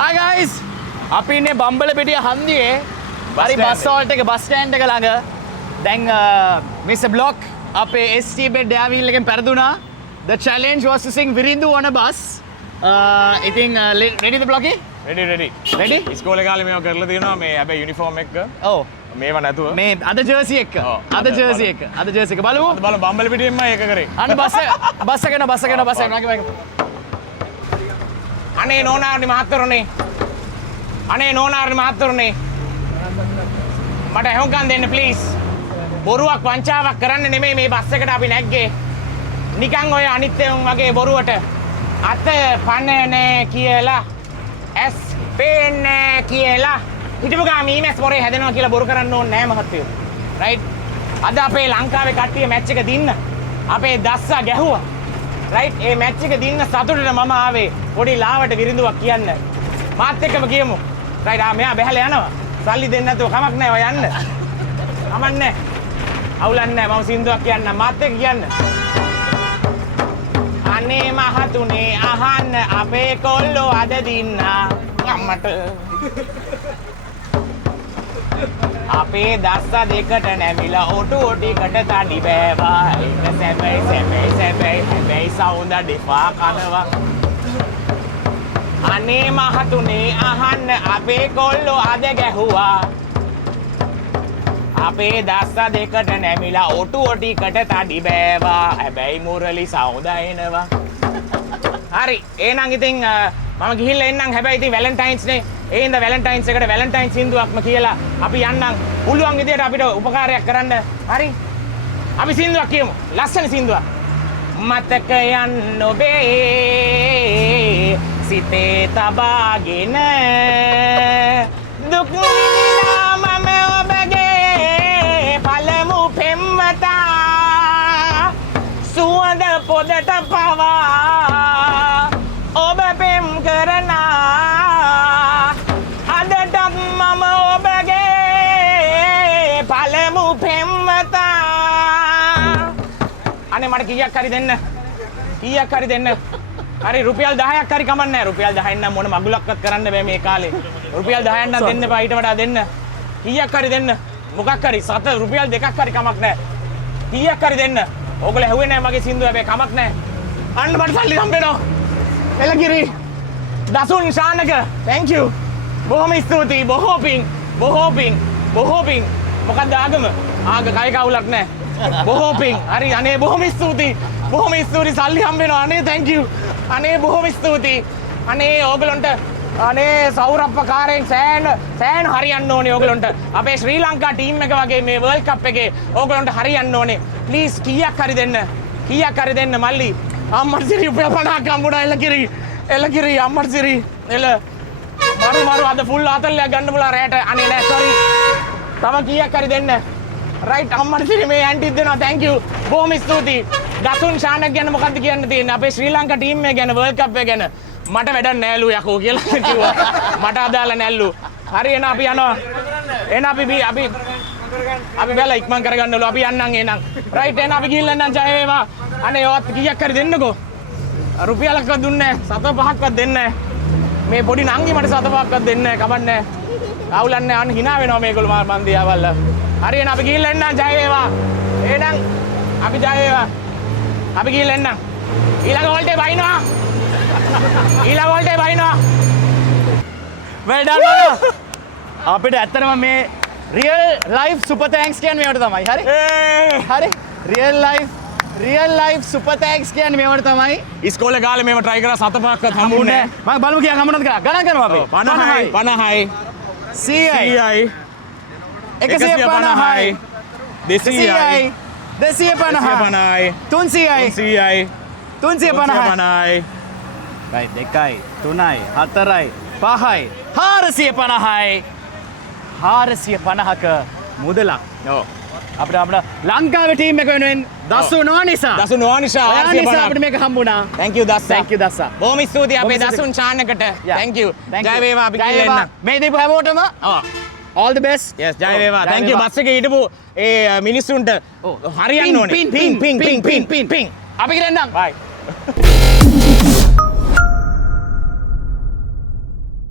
Hi guys. අපි ඉන්නේ බම්බලපිටිය හන්දියේ හරි බස් හෝල්ට් එක බස් ස්ටෑන්ඩ් එක ළඟ. දැන් Mr. Block අපේ ST bed airwheel එකෙන් පෙරදුනා. The challenge was to sing Virindu on a bus. ඉතින් ready the Blocky? Ready. ඉස්කෝලේ කාලේ මේව කරලා තියෙනවා මේ හැබැයි යුනිෆෝම් එක. ඔව්. මේව නැතුව. මේ අද ජර්සි එක. අද ජර්සි එක බලමු. අද බලමු බම්බලපිටියෙන්ම ඒක කරේ. අන්න බස් එක යනවා. අනේ නෝනාරි මහත්තයෝනේ. මට හොංකන් දෙන්න ප්ලීස්. බොරුවක් වංචාවක් කරන්න නෙමෙයි මේ බස් එකට අපි නැග්ගේ. නිකන් ඔය අනිත් උන් වගේ බොරුවට අත පණ නෑ කියලා ඇස් පේන්නේ නෑ කියලා හිටපු ගාම ඊමැස් මොරේ හැදෙනවා කියලා බොරු කරන්න ඕනේ නෑ මහත්තයෝ. රයිට්. අද අපේ ලංකාවේ කට්ටිය මැච් එක දින්න අපේ දස්සා ගැහුවා. රයිට්. ඒ මැච් එක දින්න සතුටට මම ආවේ පොඩි ලාවට විරිඳුවක් කියන්න. මාත් එක්කම කියමු. රයිට්. මෙයා බැහැලා යනවා. සල්ලි දෙන්න නැතුව කමක් නැහැ ඔය යන්න. කමක් නැහැ. අවුලක් නැහැ. මම සින්දුවක් කියන්නම්. මාත් එක්ක කියන්න. අනේ මහතුනේ අහන්න අපේ කොල්ලෝ අද දින්නා අම්මට. අපේ දස්සා දෙකට නැමිලා ඔටු ඔටිකට තඩි බෑවා. ඉන්න සැබැයි හැබැයි සවුන්ද දෙපා කනවා. අනේ මහතුනේ අහන්න අපේ කොල්ලෝ අද ගැහුවා. අපේ දස්සා දෙකට නැමිලා ඔටු ඔටිකට තඩි බෑවා. හැබැයි මුරලි සවුන්ද එනවා. හරි. එහෙනම් ඉතින් මම ගිහිල්ලා එන්නම්. හැබැයි ඉතින් වැලන්ටයින්ස් නේ. ඒ හින්දා වැලන්ටයින්ස් එකට වැලන්ටයින්ස් සින්දුවක්ම කියලා අපි යන්නම්. පුළුවන් විදියට අපිට උපකාරයක් කරන්න. හරි. අපි සින්දුවක් කියමු. ලස්සන සින්දුවක්. මතකයන් නොබේ සිතේ තබාගෙන දුක් විඳිනා මම ඔබගේ පළමු පෙම්වතා සුවඳ පොදට පවා ඔබ පෙම් කරනා අදටත් මම ඔබගේ පළමු පෙම්වතා. අනේ මට කීයක් හරි දෙන්න. හරි රුපියල් 10ක් හරි කමක් නැහැ. රුපියල් 10න් නම් මොන මගුලක්වත් කරන්න බෑ මේ කාලේ. රුපියල් 10ක් නම් දෙන්න එපා. ඊට වඩා දෙන්න. කීයක් හරි දෙන්න. මොකක් හරි සත රුපියල් 2ක් හරි කමක් නැහැ. කීයක් හරි දෙන්න. ඕගොල්ලෝ ඇහුවේ නැහැ මගේ සින්දුව හැබැයි කමක් නැහැ. අන්න මට සල්ලි හම්බෙනවා. එලගිරි දසුන් ශානක thank you. බොහොම ස්තුතියි. බොහෝ පිං. මොකක්ද ආගම? ආග කයි කවුලක් නැහැ. බොහෝ පිං. හරි අනේ බොහොම ස්තුතියි. සල්ලි හම්බෙනවා. අනේ thank you. අනේ බොහොම ස්තුතියි. අනේ ඕගලොන්ට අනේ සෞරප්පකාරයෙන් සෑන් හරියන්න ඕනේ ඕගලොන්ට. අපේ ශ්‍රී ලංකා ටීම් එක වගේ මේ වර්ල්ඩ් කප් එකේ ඕගලොන්ට හරියන්න ඕනේ. ප්ලීස් කීයක් හරි දෙන්න මල්ලි. අම්මට සිරි රුපියල් 50ක් හම්බුණා එලකිරි අම්මට සිරි එල මරු අද ෆුල් ආතල්ලයක් ගන්න බුලා රැට. අනේ නෑ සෝරි. තව කීයක් හරි දෙන්න. රයිට් අම්මට සිරි මේ ඇන්ටිත් දෙනවා thank you. බොහොම ස්තුතියි. දසුන් ශානක් ගැන මොකද්ද කියන්න තියෙන්නේ? අපේ ශ්‍රී ලංකා ටීම් එක ගැන වර්ල්ඩ් කප් එක ගැන මට වැඩක් නෑලු යකෝ කියලා කිව්වා. මට අදාළ නෑලු. හරි එන අපි යනවා. එන අපි බැල ඉක්මන් කරගන්නලු. අපි යන්නම් එනං. රයිට් එන අපි ගිහින් එන්නම් ජය වේවා. අනේ ඔවත් කීයක් හරි දෙන්නකෝ. රුපියලක්වත් දුන්නේ නෑ. 7-5ක්වත් දෙන්නේ නෑ. මේ පොඩි නංගි මට 7-5ක්වත් දෙන්නේ නෑ. කමක් නෑ. අවුලක් නෑ. අන්න hina වෙනවා මේගොල්ලෝ මන් දියාවල්ල. හරි එන අපි ගිහින් එන්නම් ජය වේවා. එහෙනම් අපි ජය වේවා. අපි ගිහින් එන්නම්. ඊළඟ වෝල්ටේ බයිනවා. well done මම. අපිට ඇත්තටම මේ real life super thanks කියන්නේ මේවට තමයි. හරි. real life super thanks කියන්නේ මේවට තමයි. ඉස්කෝලේ කාලේ මේව try කරා 7-5ක්වත් හම්බුනේ නැහැ. මම බලමු කියා හම්බුනොත් කරා. ගණන් කරනවා අපි. 50යි 100යි 150යි 200යි 250යි 300යි 350යි right 2යි 3යි 4යි 5යි 450යි 450ක මුදලක්. ඔව්. අපිට ලංකාවේ ටීම් එක වෙනුවෙන් දසු නොනිසා අපිට මේක හම්බුණා. thank you දස්සා. බොහොම ස්තුතියි අපේ දසුන් ශානකට. thank you. ජය වේවා අපි ගිහින් එන්න. මේ දීපු හැමෝටම all the best. yes ජය වේවා. thank you බස් එකේ හිටපු ඒ මිනිස්සුන්ට හරියන්න ඕනේ. පින්. අපි ගිහින් එන්නම්. bye.